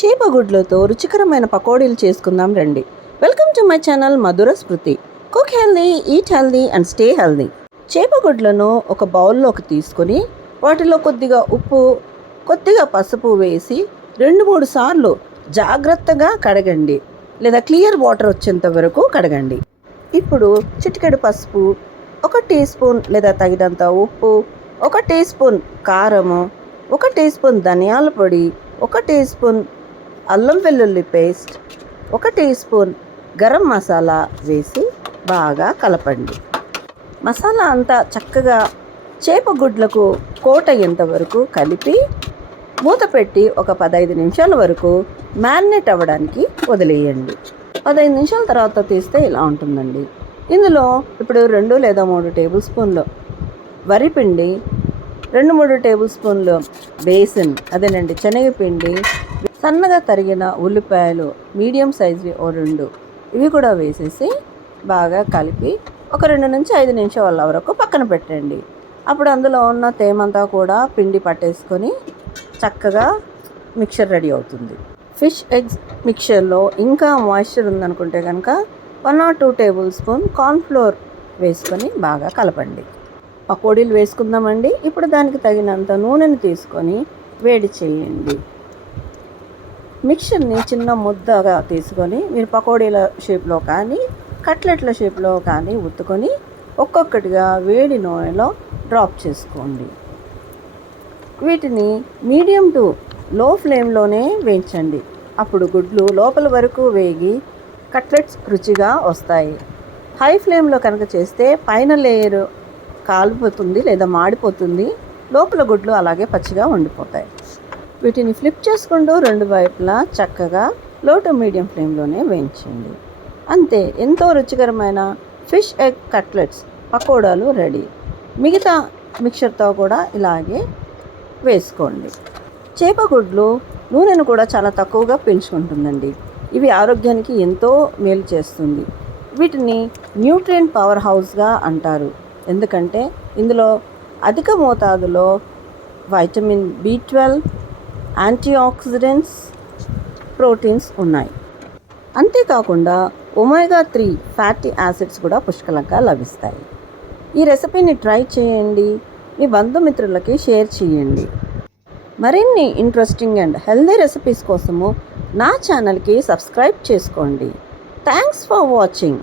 చేపగుడ్లతో రుచికరమైన పకోడీలు చేసుకుందాం రండి. Welcome to my channel Madhura Smriti. Cook healthy, eat healthy and stay healthy. చేపగుడ్లను ఒక బౌల్లోకి తీసుకొని వాటిలో కొద్దిగా ఉప్పు, కొద్దిగా పసుపు వేసి 2-3 సార్లు జాగ్రత్తగా కడగండి, లేదా క్లియర్ వాటర్ వచ్చేంత వరకు కడగండి. ఇప్పుడు చిటికెడు పసుపు, 1 టీ స్పూన్ లేదా తగినంత ఉప్పు, 1 టీ స్పూన్ కారము, 1 టీ స్పూన్ ధనియాల పొడి, 1 టీ స్పూన్ అల్లం వెల్లుల్లి paste, 1 teaspoon garam masala వేసి బాగా కలపండి. మసాలా అంతా చక్కగా చేపగుడ్లకు కోట్ అయ్యేంత వరకు కలిపి మూత పెట్టి ఒక 15 నిమిషాల వరకు మ్యారినేట్ అవ్వడానికి వదిలేయండి. 15 నిమిషాల తర్వాత తీస్తే ఇలా ఉంటుందండి. ఇందులో ఇప్పుడు 2 లేదా 3 టేబుల్ స్పూన్లు వరిపిండి, 2-3 టేబుల్ స్పూన్లు బేసిన్, అదేనండి శనగపిండి, సన్నగా తరిగిన ఉల్లిపాయలు మీడియం సైజువి 2 ఇవి కూడా వేసేసి బాగా కలిపి ఒక 2 నుంచి 5 నిమిషాల వరకు పక్కన పెట్టండి. అప్పుడు అందులో ఉన్న తేమంతా కూడా పిండి పట్టేసుకొని చక్కగా మిక్చర్ రెడీ అవుతుంది. ఫిష్ ఎగ్స్ మిక్చర్లో ఇంకా మాయిశ్చర్ ఉందనుకుంటే కనుక 1 or 2 టేబుల్ స్పూన్ కార్న్ఫ్లోర్ వేసుకొని బాగా కలపండి. పకోడీలు వేసుకుందామండి. ఇప్పుడు దానికి తగినంత నూనెని తీసుకొని వేడి చేయండి. మిక్చర్ని చిన్న ముద్దగా తీసుకొని మీరు పకోడీల షేప్లో కానీ కట్లెట్ల షేప్లో కానీ ఉత్తుకొని ఒక్కొక్కటిగా వేడి నూనెలో డ్రాప్ చేసుకోండి. వీటిని మీడియం టు లో ఫ్లేమ్లోనే వేయించండి. అప్పుడు గుడ్లు లోపల వరకు వేగి కట్లెట్స్ రుచిగా వస్తాయి. హై ఫ్లేమ్లో కనుక చేస్తే పైన లేయర్ కాలిపోతుంది లేదా మాడిపోతుంది, లోపల గుడ్లు అలాగే పచ్చిగా ఉండిపోతాయి. వీటిని ఫ్లిప్ చేసుకుంటూ 2 వైపులా చక్కగా లో టు మీడియం ఫ్లేమ్లోనే వేయించండి. అంతే, ఎంతో రుచికరమైన ఫిష్ ఎగ్ కట్లెట్స్ పకోడాలు రెడీ. మిగతా మిక్చర్తో కూడా ఇలాగే వేసుకోండి. చేపగుడ్లు నూనెను కూడా చాలా తక్కువగా పీల్చుకుంటుందండి. ఇవి ఆరోగ్యానికి ఎంతో మేలు చేస్తుంది. వీటిని న్యూట్రియంట్ పవర్ హౌస్గా అంటారు. ఎందుకంటే ఇందులో అధిక మోతాదులో vitamin B12, anti oxidants, proteins ఉన్నాయి. అంతేకాకుండా ఒమేగా 3 ఫ్యాటీ యాసిడ్స్ కూడా పుష్కలంగా లభిస్తాయి. ఈ రెసిపీని ట్రై చేయండి, మీ బంధుమిత్రులకి షేర్ చేయండి. మరిన్ని ఇంట్రెస్టింగ్ అండ్ హెల్దీ రెసిపీస్ కోసము నా ఛానల్కి సబ్స్క్రైబ్ చేసుకోండి. Thanks for watching.